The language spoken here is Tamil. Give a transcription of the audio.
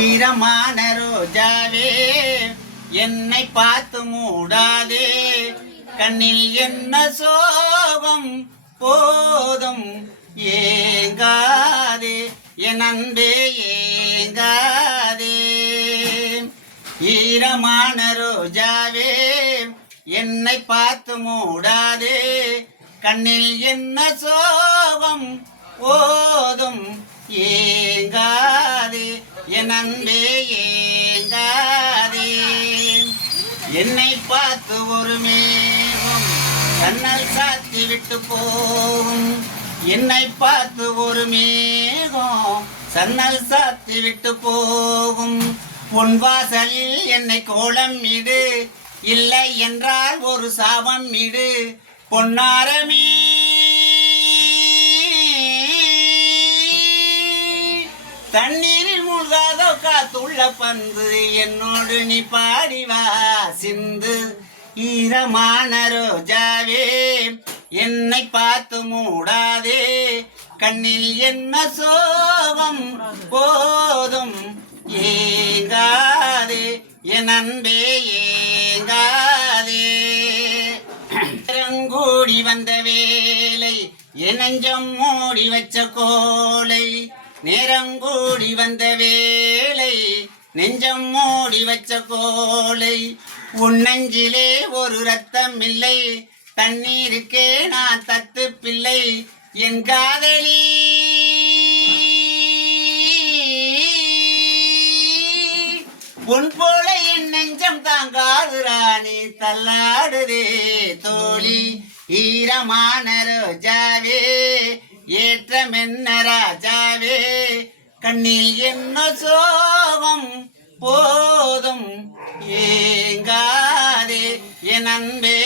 ஈரமான ரோஜாவே என்னை பார்த்து மூடாதே, கண்ணில் என்ன சோகம் போதும் ஏங்காதே, என் அன்பே ஏங்காதே. ஈரமான ரோஜாவே என்னை பார்த்து மூடாதே, கண்ணில் என்ன சோகம் போதும் ஏங்காதே, என் அன்பே ஏங்காதே. என்னை பார்த்து ஒரு மேகம் கண்ணல் சாத்தி விட்டு போகும், என்னை பார்த்து ஒரு மேகம் சன்னல் சாத்தி விட்டு போகும். உன் வாசலில் என்னை கோலம் இடு, இல்லை என்றால் ஒரு சாபம் இடு. பொன்னாரமே தண்ணீரில் மூழ்காதோ காத்துள்ள பந்து, என்னோடு நீ பாடிவா சிந்து. ஈரமான ரோஜாவே என்னை பார்த்து மூடாதே, கண்ணில் என்ன சோகம் போதும் ஏங்காதே, என் அன்பே ஏங்காதே. கூடி வந்த வேலை என் நெஞ்சம் மூடி வச்ச கோலை, நேரங்கூடி வந்த வேலை நெஞ்சம் மூடி வச்ச கோலை. உன் நெஞ்சிலே ஒரு ரத்தம் இல்லை, தண்ணீருக்கே நான் தத்து பிள்ளை. என் காதலி உன் போல என் நெஞ்சம் தாங்காது ராணி, தள்ளாடுதே தோழி. ஈரமான ரோஜாவே ஏற்றம் என்ன ராஜாவே, கண்ணில் என்ன சோகம் போதும் ஏங்காதே, என் அன்பே